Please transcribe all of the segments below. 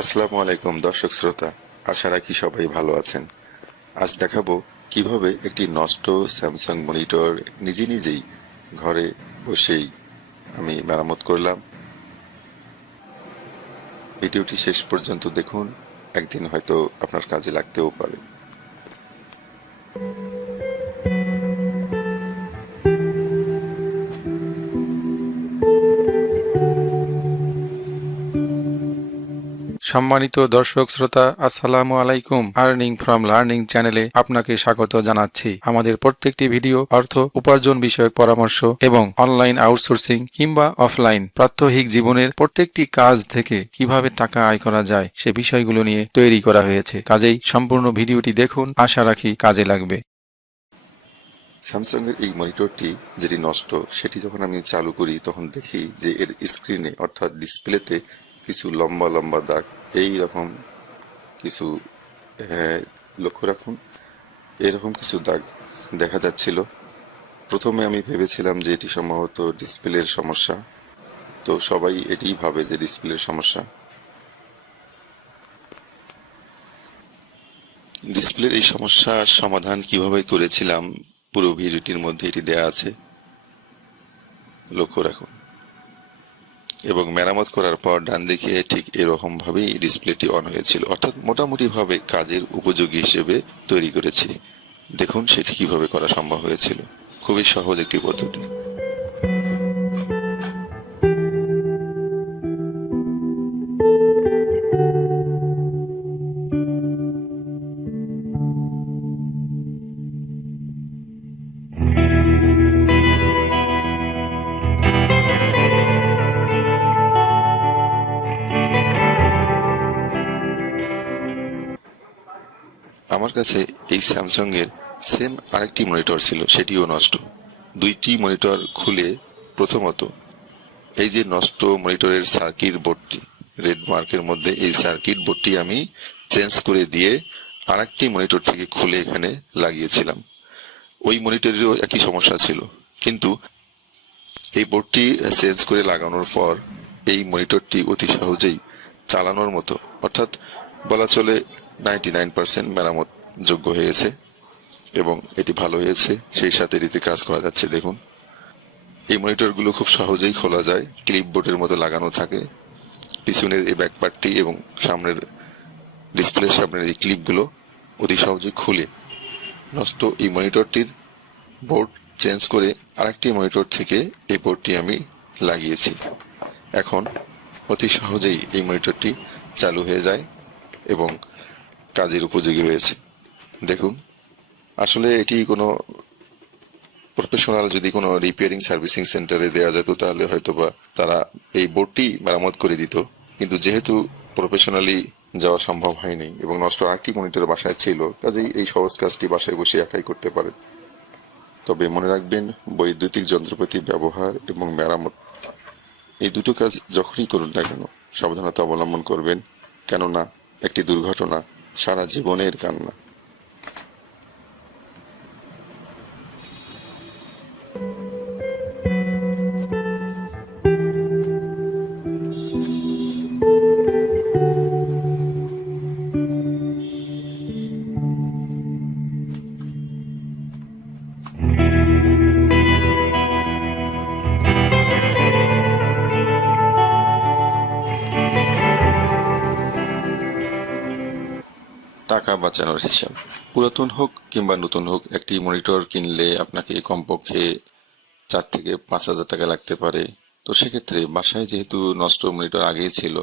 আসসালামু আলাইকুম দর্শক শ্রোতা, আশা রাখি সবাই ভালো আছেন। আজ দেখাবো কিভাবে একটি নষ্ট স্যামসাং মনিটর নিজেই ঘরে বসেই আমি মেরামত করলাম। ভিডিওটি শেষ পর্যন্ত দেখুন, একদিন হয়তো আপনার কাজে লাগতেও পারে। সম্মানিত দর্শক শ্রোতা, আসসালামু আলাইকুম। আর্নিং ফ্রম লার্নিং চ্যানেলে আপনাকে স্বাগত জানাচ্ছি। আমাদের প্রত্যেকটি ভিডিও অর্থ উপার্জন বিষয়ক পরামর্শ এবং অনলাইন আউটসোর্সিং কিংবা অফলাইন প্রাত্যহিক জীবনের প্রত্যেকটি কাজ থেকে কিভাবে টাকা আয় করা যায় সে বিষয়গুলো নিয়ে তৈরি করা হয়েছে। কাজেই সম্পূর্ণ ভিডিওটি দেখুন, আশা রাখি কাজে লাগবে। স্যামসাং এর এই মনিটরটি যেটি নষ্ট, সেটি যখন আমি চালু করি তখন দেখি যে এর স্ক্রিনে অর্থাৎ ডিসপ্লেতে কিছু লম্বা লম্বা দাগ, এই রকম কিছু লক্ষ্য রাখুন, এরকম কিছু দাগ দেখা যাচ্ছিল। প্রথমে আমি ভেবেছিলাম যে এটি সম্ভবত ডিসপ্লের সমস্যা, তো সবাই এটিই ভাবে যে ডিসপ্লের সমস্যা। ডিসপ্লের এই সমস্যার সমাধান কিভাবে করেছিলাম পুরো ভিডিওটির মধ্যে এটি দেয়া আছে, লক্ষ্য রাখুন। এবং মেরামত করার পর ডান দিকে ঠিক এরকম ভাবেই ডিসপ্লেটি অন হয়েছিল, অর্থাৎ মোটামুটি ভাবে কাজের উপযোগী হিসেবে তৈরি করেছি। দেখুন সেটি কিভাবে করা সম্ভব হয়েছিল। খুবই সহজ একটি পদ্ধতি। আমার কাছে এই স্যামসাং এর সেম আরেকটি মনিটর ছিল, সেটিও নষ্ট। দুইটি মনিটর খুলে প্রথমত এই যে নষ্ট মনিটরের সার্কিট বোর্ডটি, রেড মার্কের মধ্যে এই সার্কিট বোর্ডটি আমি চেঞ্জ করে দিয়ে আরেকটি মনিটর থেকে খুলে এখানে লাগিয়েছিলাম। ওই মনিটরেরও একই সমস্যা ছিল, কিন্তু এই বোর্ডটি চেঞ্জ করে লাগানোর পর এই মনিটরটি অতি সহজেই চালানোর মতো, অর্থাৎ বলা চলে 99% মেরামত যোগ্য হয়েছে এবং এটি ভালো হয়েছে। সেই সাথে এটিতে কাজ করা যাচ্ছে। দেখুন, এই মনিটরগুলো খুব সহজেই খোলা যায়, ক্লিপ বোর্ডের মতো লাগানো থাকে। পিছনের এই ব্যাকপার্টটি এবং সামনের ডিসপ্লের সামনের এই ক্লিপগুলো অতি সহজেই খুলে নষ্ট এই মনিটরটির বোর্ড চেঞ্জ করে আরেকটি মনিটর থেকে এই বোর্ডটি আমি লাগিয়েছি। এখন অতি সহজেই এই মনিটরটি চালু হয়ে যায় এবং কাজের উপযোগী হয়েছে। দেখুন, আসলে এটি কোনো প্রফেশনাল যদি কোনো রিপেয়ারিং সার্ভিসিং সেন্টারে দেওয়া যেত তাহলে হয়তোবা তারা এই বোর্ডটি মেরামত করে দিত, কিন্তু যেহেতু প্রফেশনালি যাওয়া সম্ভব হয়নি এবং নষ্ট আরেকটি মনিটর বাসায় ছিল, কাজেই এই সহজ কাজটি বাসায় বসে একাই করতে পারেন। তবে মনে রাখবেন, বৈদ্যুতিক যন্ত্রপাতি ব্যবহার এবং মেরামত এই দুটো কাজ যখনই করুন না কেন সাবধানতা অবলম্বন করবেন, কেননা একটি দুর্ঘটনা সারা জীবনের কান্না। টাকা বাঁচানোর হিসাব। পুরাতন হোক কিংবা নতুন হোক, একটি মনিটর কিনলে আপনাকে কমপক্ষে 4 থেকে 5,000 টাকা লাগতে পারে। তো সেক্ষেত্রে বাসায় যেহেতু নষ্ট মনিটর আগেই ছিল,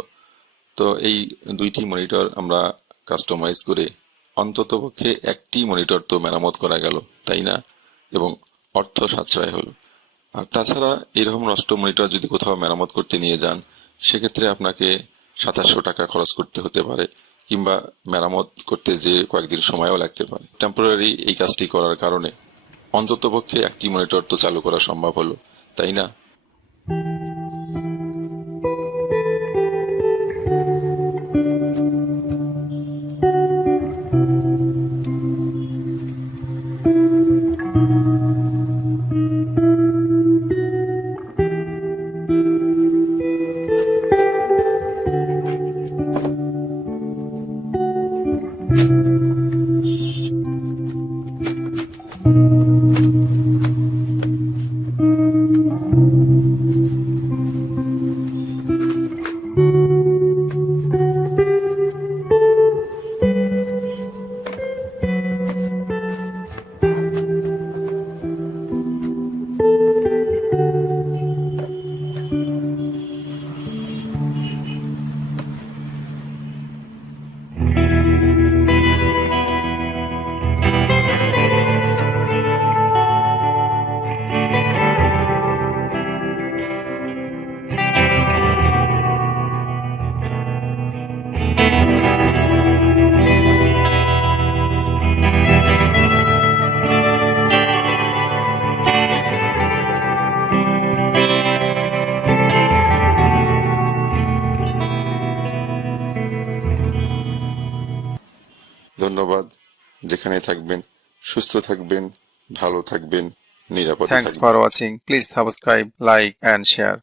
তো এই দুইটি মনিটর আমরা কাস্টমাইজ করে অন্ততপক্ষে একটি মনিটর তো মেরামত করা গেল, তাই না? এবং অর্থ সাশ্রয় হলো। আর তাছাড়া এরকম নষ্ট মনিটর যদি কোথাও মেরামত করতে নিয়ে যান, সেক্ষেত্রে আপনাকে 2700 টাকা খরচ করতে হতে পারে, কিংবা মেরামত করতে যে কয়েকদিন সময়ও লাগতে পারে। টেম্পোরারি এই কাজটি করার কারণে অন্ততপক্ষে একটি মনিটর তো চালু করা সম্ভব হলো, তাই না? ধন্যবাদ। যেখানে থাকবেন সুস্থ থাকবেন, ভালো থাকবেন, নিরাপদে Thanks থাকবেন। for watching. Please subscribe, like and share.